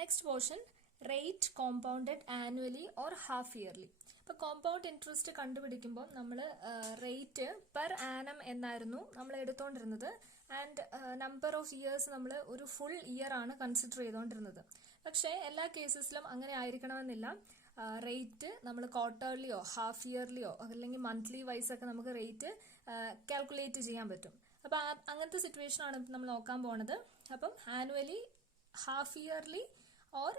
Next portion rate compounded annually or half yearly. ഇപ്പോൾ compound interest കണ്ടുപിടിക്കുമ്പോൾ നമ്മൾ rate per annum എന്നായിരുന്നു നമ്മൾ എടുത്തുകൊണ്ടിരുന്നത്. And number of years നമ്മൾ ഒരു ഫുൾ ഇയർ ആണ് കൺസിഡർ ചെയ്തുകൊണ്ടിരുന്നത്. പക്ഷേ എല്ലാ കേസസിലും അങ്ങനെ ആയിരിക്കണമെന്നില്ല. റേറ്റ് നമ്മൾ ക്വാർട്ടർലിയോ ഹാഫ് ഇയർലിയോ അല്ലെങ്കിൽ മന്ത്ലി വൈസ് ഒക്കെ നമുക്ക് റേറ്റ് കാൽക്കുലേറ്റ് ചെയ്യാൻ പറ്റും. അപ്പോൾ അങ്ങനത്തെ സിറ്റുവേഷൻ ആണ് നമ്മൾ നോക്കാൻ പോണത്. അപ്പം annually, half yearly or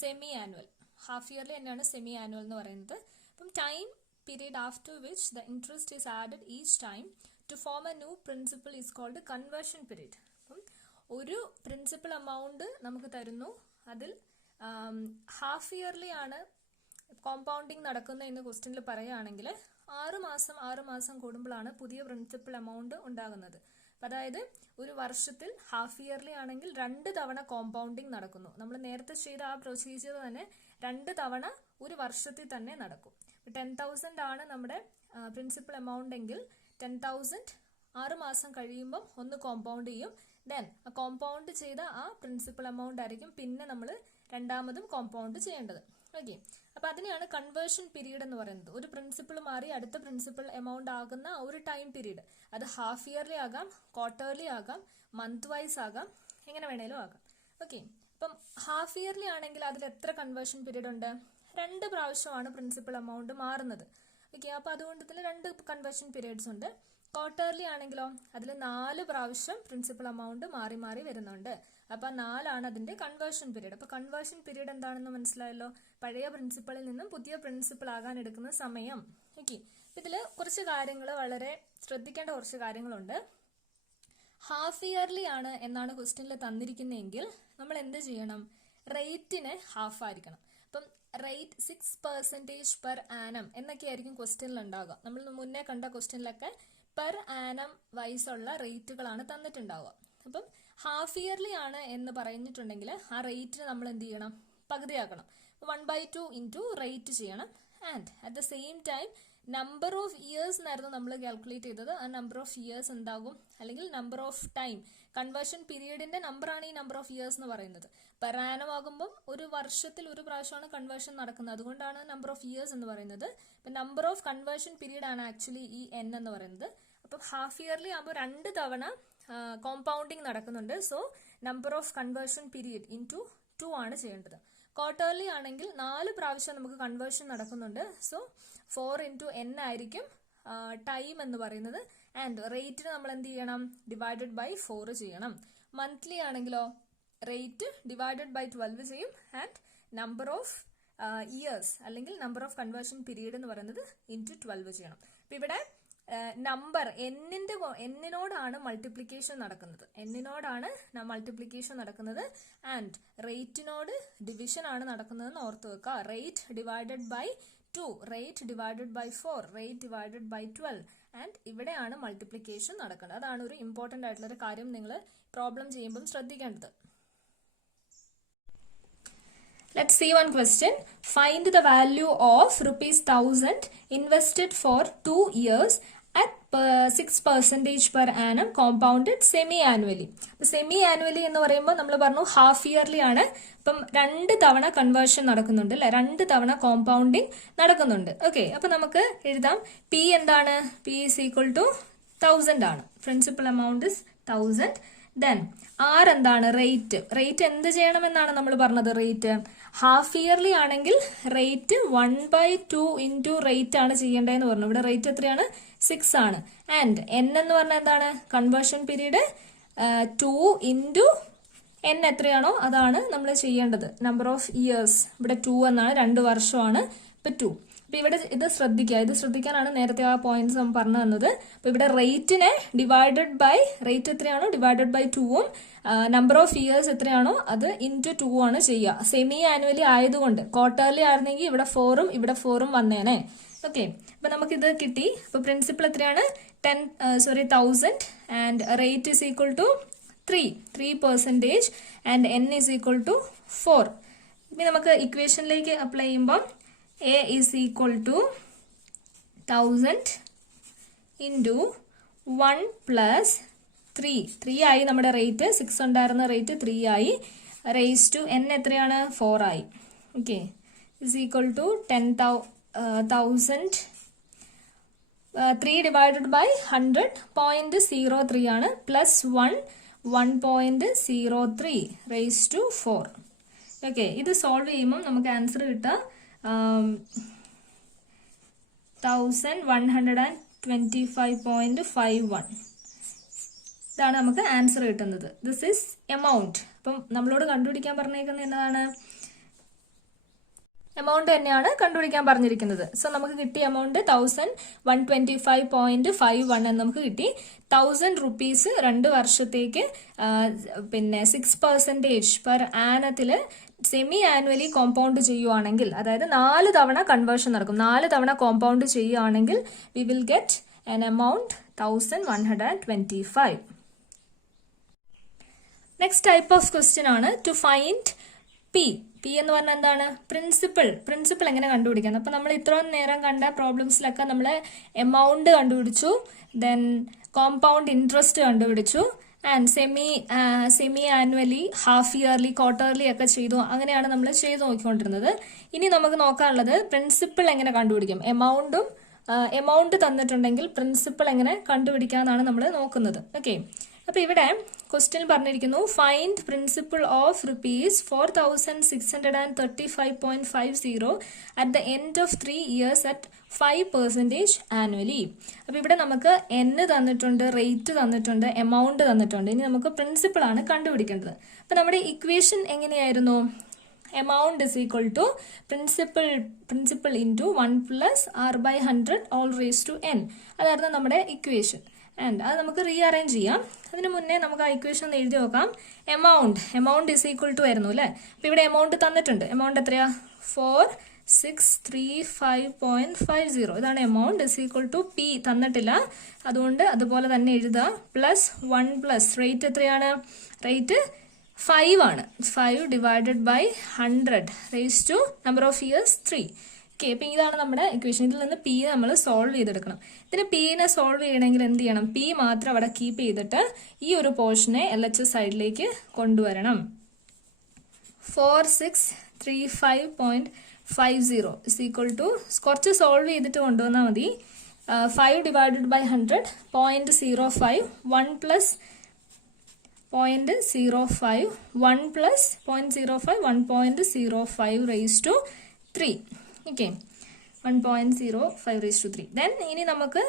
semi annual. Half yearly തന്നെയാണ് സെമി ആനുവൽ എന്ന് പറയുന്നത്. അപ്പം time period after which the interest is added each time to form a new principal is called conversion period. അപ്പം ഒരു പ്രിൻസിപ്പൽ എമൗണ്ട് നമുക്ക് തരുന്നു, അതിൽ half yearly ആണ് കോമ്പൗണ്ടിങ് നടക്കുന്നത് എന്ന് ക്വസ്റ്റ്യനിൽ പറയുകയാണെങ്കിൽ 6 മാസം കൂടുമ്പോഴാണ് പുതിയ പ്രിൻസിപ്പൽ എമൗണ്ട് ഉണ്ടാകുന്നത്. അതായത് ഒരു വർഷത്തിൽ ഹാഫ് ഇയർലി ആണെങ്കിൽ 2 തവണ കോമ്പൗണ്ടിങ് നടക്കുന്നു. നമ്മൾ നേരത്തെ ചെയ്ത ആ പ്രൊസീജിയർ തന്നെ 2 തവണ ഒരു വർഷത്തിൽ തന്നെ നടക്കും. 10,000 ആണ് നമ്മുടെ പ്രിൻസിപ്പൽ എമൗണ്ട് എങ്കിൽ 10,000 6 മാസം കഴിയുമ്പം ഒന്ന് കോമ്പൗണ്ട് ചെയ്യും. ദെൻ ആ കോമ്പൗണ്ട് ചെയ്ത ആ പ്രിൻസിപ്പൽ എമൗണ്ട് ആയിരിക്കും പിന്നെ നമ്മൾ രണ്ടാമതും കോമ്പൗണ്ട് ചെയ്യേണ്ടത്. ഓക്കെ, അപ്പൊ അതിനെയാണ് കൺവേർഷൻ പീരീഡ് എന്ന് പറയുന്നത്. ഒരു പ്രിൻസിപ്പിൾ മാറി അടുത്ത പ്രിൻസിപ്പൽ എമൗണ്ട് ആകുന്ന ഒരു ടൈം പീരീഡ്. അത് ഹാഫ് ഇയർലി ആകാം, ക്വാർട്ടർലി ആകാം, മന്ത് വൈസ് ആകാം, എങ്ങനെ വേണേലും ആകാം. ഓക്കെ, അപ്പം ഹാഫ് ഇയർലി ആണെങ്കിൽ അതിൽ എത്ര കൺവേർഷൻ പീരീഡ് ഉണ്ട്? 2 പ്രാവശ്യമാണ് പ്രിൻസിപ്പൽ എമൗണ്ട് മാറുന്നത്. ഓക്കെ, അപ്പൊ അതുകൊണ്ട് ഇതിൽ 2 കൺവേർഷൻ പീരീഡ്സ് ഉണ്ട്. ക്വാർട്ടർലി ആണെങ്കിലോ അതിൽ 4 പ്രാവശ്യം പ്രിൻസിപ്പൽ എമൗണ്ട് മാറി മാറി വരുന്നുണ്ട്. അപ്പൊ 4 ആണ് അതിന്റെ കൺവേർഷൻ പീരീഡ്. അപ്പൊ കൺവേർഷൻ പീരീഡ് എന്താണെന്ന് മനസ്സിലായല്ലോ. പഴയ പ്രിൻസിപ്പളിൽ നിന്നും പുതിയ പ്രിൻസിപ്പൾ ആകാൻ എടുക്കുന്ന സമയം. ഓക്കെ, ഇതില് കുറച്ച് കാര്യങ്ങൾ വളരെ ശ്രദ്ധിക്കേണ്ട കുറച്ച് കാര്യങ്ങളുണ്ട്. ഹാഫ് ഇയർലി ആണ് എന്നാണ് ക്വസ്റ്റ്യനിൽ തന്നിരിക്കുന്നതെങ്കിൽ നമ്മൾ എന്ത് ചെയ്യണം? റേറ്റിന് ഹാഫ് ആയിരിക്കണം. അപ്പം റേറ്റ് 6% പെർ ആനം എന്നൊക്കെ ആയിരിക്കും ക്വസ്റ്റ്യനിൽ ഉണ്ടാവുക. നമ്മൾ മുന്നേ കണ്ട ക്വസ്റ്റ്യനിലൊക്കെ പെർ ആനം വൈസ് ഉള്ള റേറ്റുകളാണ് തന്നിട്ടുണ്ടാവുക. അപ്പം ഹാഫ് ഇയർലി ആണ് എന്ന് പറഞ്ഞിട്ടുണ്ടെങ്കിൽ ആ റേറ്റിന് നമ്മൾ എന്ത് ചെയ്യണം? പകുതിയാക്കണം. 1/2 ഇൻറ്റു റേറ്റ് ചെയ്യണം. And at the same time number of years എന്നായിരുന്നു നമ്മൾ കാൽക്കുലേറ്റ് ചെയ്തത്. ആ നമ്പർ ഓഫ് ഇയേഴ്സ് എന്താകും? അല്ലെങ്കിൽ നമ്പർ ഓഫ് ടൈം, കൺവേർഷൻ പീരീഡിന്റെ നമ്പറാണ് ഈ നമ്പർ ഓഫ് ഇയേഴ്സ് എന്ന് പറയുന്നത്. പെർ ആനം ആകുമ്പം ഒരു വർഷത്തിൽ ഒരു പ്രാവശ്യമാണ് കൺവേർഷൻ നടക്കുന്നത്. അതുകൊണ്ടാണ് നമ്പർ ഓഫ് ഇയേഴ്സ് എന്ന് പറയുന്നത്. ഇപ്പം നമ്പർ ഓഫ് കൺവേർഷൻ പീരീഡ് ആണ് ആക്ച്വലി ഈ n എന്ന് പറയുന്നത്. അപ്പം ഹാഫ് ഇയർലി ആകുമ്പോൾ 2 തവണ കോമ്പൗണ്ടിങ് നടക്കുന്നുണ്ട്. So number of conversion period into 2 ആണ് ചെയ്യേണ്ടത്. ക്വാർട്ടർലി ആണെങ്കിൽ 4 പ്രാവശ്യം നമുക്ക് കൺവേർഷൻ നടക്കുന്നുണ്ട്. സോ 4 ഇൻറ്റു n ആയിരിക്കും ടൈം എന്ന് പറയുന്നത്. ആൻഡ് റേറ്റിന് നമ്മൾ എന്ത് ചെയ്യണം? ഡിവൈഡഡ് ബൈ 4 ചെയ്യണം. മന്ത്ലി ആണെങ്കിലോ റേറ്റ് ഡിവൈഡഡ് ബൈ 12 ചെയ്യും. ആൻഡ് നമ്പർ ഓഫ് ഇയേഴ്സ് അല്ലെങ്കിൽ നമ്പർ ഓഫ് കൺവേർഷൻ പീരീഡ് എന്ന് പറയുന്നത് ഇൻറ്റു 12 ചെയ്യണം. അപ്പൊ ഇവിടെ നമ്പർ എന്നിനോടാണ് മൾട്ടിപ്ലിക്കേഷൻ നടക്കുന്നത്. എന്നിനോടാണ് മൾട്ടിപ്ലിക്കേഷൻ നടക്കുന്നത്. ആൻഡ് റേറ്റിനോട് ഡിവിഷൻ ആണ് നടക്കുന്നതെന്ന് ഓർത്ത് വെക്കുക. Rate divided by 2, rate divided by 4, rate divided by 12. And ഇവിടെയാണ് മൾട്ടിപ്ലിക്കേഷൻ നടക്കുന്നത്. അതാണ് ഒരു ഇമ്പോർട്ടന്റ് ആയിട്ടുള്ള ഒരു കാര്യം നിങ്ങൾ പ്രോബ്ലം ചെയ്യുമ്പം ശ്രദ്ധിക്കേണ്ടത്. Let's see one question. Find the value of ₹1,000 invested for 2 years at 6% per annum compounded semi-annually. Semi-annually എന്ന് പറയുമ്പോൾ നമ്മൾ പറഞ്ഞു ഹാഫ് ഇയർലി ആണ്. അപ്പം 2 തവണ കൺവേർഷൻ നടക്കുന്നുണ്ട് അല്ലെ, 2 തവണ കോമ്പൗണ്ടിങ് നടക്കുന്നുണ്ട്. ഓക്കെ, അപ്പൊ നമുക്ക് എഴുതാം. പി എന്താണ്? പി ഈസ് ഈക്വൽ ടു 1000 ആണ്. Principal amount is 1000. Then R എന്താണ്? റേറ്റ്. റേറ്റ് എന്ത് ചെയ്യണമെന്നാണ് നമ്മൾ പറഞ്ഞത്? റേറ്റ് ഹാഫ് ഇയർലി ആണെങ്കിൽ റേറ്റ് 1/2 ഇൻറ്റു റേറ്റ് ആണ് ചെയ്യേണ്ടതെന്ന് പറഞ്ഞു. ഇവിടെ റേറ്റ് എത്രയാണ്? 6 ആണ്. ആൻഡ് n എന്ന് പറഞ്ഞാൽ എന്താണ്? കൺവേർഷൻ പീരീഡ് 2 ഇൻറ്റു n എത്രയാണോ അതാണ് നമ്മൾ ചെയ്യേണ്ടത്. നമ്പർ ഓഫ് ഇയേഴ്സ് ഇവിടെ 2 എന്നാണ്, 2 വർഷമാണ്. ഇപ്പൊ 2. അപ്പൊ ഇവിടെ ഇത് ശ്രദ്ധിക്കുക. ഇത് ശ്രദ്ധിക്കാനാണ് നേരത്തെ ആ പോയിന്റ്സ് നമ്മൾ പറഞ്ഞു തന്നത്. അപ്പൊ ഇവിടെ റേറ്റിനെ ഡിവൈഡഡ് ബൈ റേറ്റ് എത്രയാണോ ഡിവൈഡഡ് ബൈ 2ഉം നമ്പർ ഓഫ് ഇയേഴ്സ് എത്രയാണോ അത് ഇൻറ്റു 2 ആണ് ചെയ്യുക. സെമി ആനുവലി ആയതുകൊണ്ട്. ക്വാർട്ടർലി ആയിരുന്നെങ്കിൽ ഇവിടെ 4ഉം ഇവിടെ 4ഉം വന്നേനെ. ഓക്കെ, അപ്പൊ നമുക്കിത് കിട്ടി. അപ്പൊ പ്രിൻസിപ്പൽ എത്രയാണ്? 1000 and rate is equal to 3% and n is equal to 4. ഇനി നമുക്ക് ഇക്വേഷനിലേക്ക് അപ്ലൈ ചെയ്യുമ്പോൾ a is equal to 1000 into 1 plus 3 ആയി. നമ്മുടെ റേറ്റ് 6 ഉണ്ടായിരുന്ന റേറ്റ് 3 ആയി. റേസ് ടു n എത്രയാണ് 4 ആയി. Okay, is equal to 10,000 3 divided by 100 0.03 ആണ്, പ്ലസ് 1.03 റേസ് ടു 4. ഓക്കെ, ഇത് സോൾവ് ചെയ്യുമ്പോൾ നമുക്ക് ആൻസർ കിട്ടുക 1125.51. ഇതാണ് നമുക്ക് ആൻസർ കിട്ടുന്നത്. This is amount. അപ്പം നമ്മളോട് കണ്ടുപിടിക്കാൻ പറഞ്ഞേക്കുന്നത് എന്നതാണ്? എമൗണ്ട് തന്നെയാണ് കണ്ടുപിടിക്കാൻ പറഞ്ഞിരിക്കുന്നത്. സോ നമുക്ക് കിട്ടിയ എമൗണ്ട് 1125.51 എന്ന് നമുക്ക് കിട്ടി. 1000 റുപ്പീസ് 2 വർഷത്തേക്ക് പിന്നെ 6% പെർ ആനത്തില് സെമി ആനുവലി കോമ്പൗണ്ട് ചെയ്യുവാണെങ്കിൽ, അതായത് 4 തവണ കൺവേർഷൻ നടക്കും, 4 തവണ കോമ്പൗണ്ട് ചെയ്യുകയാണെങ്കിൽ we will get an amount 1125. Next type of question ആണ് ടു ഫൈൻഡ് പി. പി എന്ന് പറഞ്ഞാൽ എന്താണ്? പ്രിൻസിപ്പിൾ എങ്ങനെ കണ്ടുപിടിക്കാം? അപ്പൊ നമ്മൾ ഇത്രയും നേരം കണ്ട പ്രോബ്ലംസിലൊക്കെ നമ്മൾ എമൗണ്ട് കണ്ടുപിടിച്ചു, ദെൻ കോമ്പൗണ്ട് ഇൻട്രസ്റ്റ് കണ്ടുപിടിച്ചു, and semi annually, half yearly, quarterly ഒക്കെ ചെയ്തു. അങ്ങനെയാണ് നമ്മൾ ചെയ്തു നോക്കിക്കൊണ്ടിരുന്നത്. ഇനി നമുക്ക് നോക്കാനുള്ളത് പ്രിൻസിപ്പിൾ എങ്ങനെ കണ്ടുപിടിക്കും. എമൗണ്ട് തന്നിട്ടുണ്ടെങ്കിൽ പ്രിൻസിപ്പിൾ എങ്ങനെ കണ്ടുപിടിക്കാന്നാണ് നമ്മൾ നോക്കുന്നത്. ഓക്കെ, അപ്പൊ ഇവിടെ ക്വസ്റ്റ്യൻ പറഞ്ഞിരിക്കുന്നു find principle of ₹4635.50 at the end of 3 years at 5% annually. അപ്പൊ ഇവിടെ നമുക്ക് n തന്നിട്ടുണ്ട്, റേറ്റ് തന്നിട്ടുണ്ട്, എമൗണ്ട് തന്നിട്ടുണ്ട്. ഇനി നമുക്ക് പ്രിൻസിപ്പിൾ ആണ് കണ്ടുപിടിക്കേണ്ടത്. അപ്പൊ നമ്മുടെ ഇക്വേഷൻ എങ്ങനെയായിരുന്നു? Amount is equal to principal into 1 + r/100 all raised to n. അതായിരുന്നു നമ്മുടെ ഇക്വേഷൻ. ആൻഡ് അത് നമുക്ക് റീഅറേഞ്ച് ചെയ്യാം. അതിന് മുന്നേ നമുക്ക് ആ ഇക്വേഷൻ ഒന്ന് എഴുതി നോക്കാം. എമൗണ്ട് ഇസ് ഈക്വൽ ടു ആയിരുന്നു അല്ലേ? അപ്പൊ ഇവിടെ എമൗണ്ട് തന്നിട്ടുണ്ട്. എമൗണ്ട് എത്രയാ? 4635.50. ഇതാണ് amount. Is equal to P തന്നിട്ടില്ല, അതുകൊണ്ട് അതുപോലെ തന്നെ എഴുതുക. പ്ലസ് 1 പ്ലസ് റേറ്റ് എത്രയാണ്? റേറ്റ് 5 ആണ്. 5 divided by 100 raise to number of years 3. Okay, അപ്പൊ ഇതാണ് നമ്മുടെ ഇക്വേഷൻ. ഇതിൽ നിന്ന് പി നമ്മൾ സോൾവ് ചെയ്തെടുക്കണം. ഇതിന് പിനെ സോൾവ് ചെയ്യണമെങ്കിൽ എന്ത് ചെയ്യണം? പി മാത്രം അവിടെ കീപ്പ് ചെയ്തിട്ട് ഈ ഒരു പോർഷനെ LHS സൈഡിലേക്ക് കൊണ്ടുവരണം. 4635.50 ഇസ് ഈക്വൽ ടു കുറച്ച് സോൾവ് ചെയ്തിട്ട് കൊണ്ടുവന്നാൽ മതി. 5 divided by 100 0.05 1 plus 0.05 1 plus 0.05 1.05 raise to 3. Okay, 1.05 raise to 3. Then ഇനി നമുക്ക്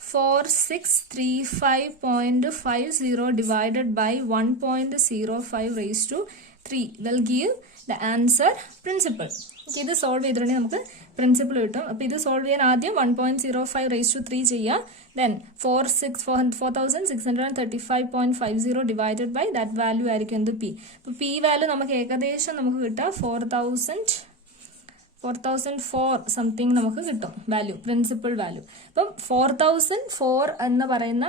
4635.50 divided by 1.05 raise to 3 will give the answer principal. ഇത് സോൾവ് ചെയ്തിട്ടുണ്ടെങ്കിൽ നമുക്ക് പ്രിൻസിപ്പിൾ കിട്ടും. അപ്പൊ ഇത് സോൾവ് ചെയ്യാൻ ആദ്യം 1.05 റേസ് ടു 3 ചെയ്യുക. Then 4635.50 divided by that value ആയിരിക്കും എന്ത്? പി. അപ്പൊ പി വാല്യൂ നമുക്ക് ഏകദേശം നമുക്ക് കിട്ടുക 4004 സംതിങ് നമുക്ക് കിട്ടും വാല്യൂ, പ്രിൻസിപ്പിൾ വാല്യൂ. അപ്പം 4004 എന്ന് പറയുന്ന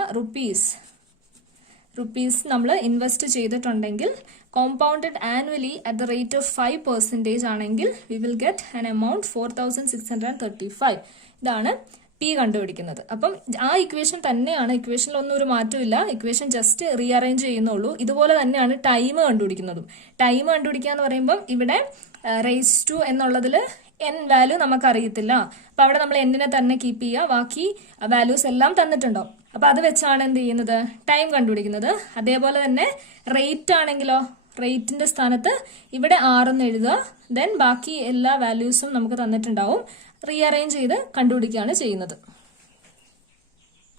റുപ്പീസ് നമ്മൾ ഇൻവെസ്റ്റ് ചെയ്തിട്ടുണ്ടെങ്കിൽ compounded annually at the rate of 5% ആണെങ്കിൽ we will get an amount 4635. ഇതാണ് പി കണ്ടുപിടിക്കുന്നത്. അപ്പം ആ ഇക്വേഷൻ തന്നെയാണ്, ഇക്വേഷനിലൊന്നും ഒരു മാറ്റമില്ല. ഇക്വേഷൻ ജസ്റ്റ് റീഅറേഞ്ച് ചെയ്യുന്നുള്ളൂ. ഇതുപോലെ തന്നെയാണ് ടൈം കണ്ടുപിടിക്കുന്നതും. ടൈം കണ്ടുപിടിക്കുക എന്ന് പറയുമ്പോൾ ഇവിടെ റേസ് ടു എന്നുള്ളതിൽ n വാല്യൂ നമുക്ക് അറിയത്തില്ല. അപ്പൊ അവിടെ നമ്മൾ n തന്നെ കീപ്പ് ചെയ്യുക, ബാക്കി വാല്യൂസ് എല്ലാം തന്നിട്ടുണ്ടാവും. അപ്പൊ അത് വെച്ചാണ് എന്ത് ചെയ്യുന്നത്? ടൈം കണ്ടുപിടിക്കുന്നത്. അതേപോലെ തന്നെ റേറ്റ് ആണെങ്കിലോ, റേറ്റിന്റെ സ്ഥാനത്ത് ഇവിടെ 6 എന്ന് എഴുതുക. ദെൻ ബാക്കി എല്ലാ വാല്യൂസും നമുക്ക് തന്നിട്ടുണ്ടാവും. റീഅറേഞ്ച് ചെയ്ത് കണ്ടുപിടിക്കുകയാണ് ചെയ്യുന്നത്.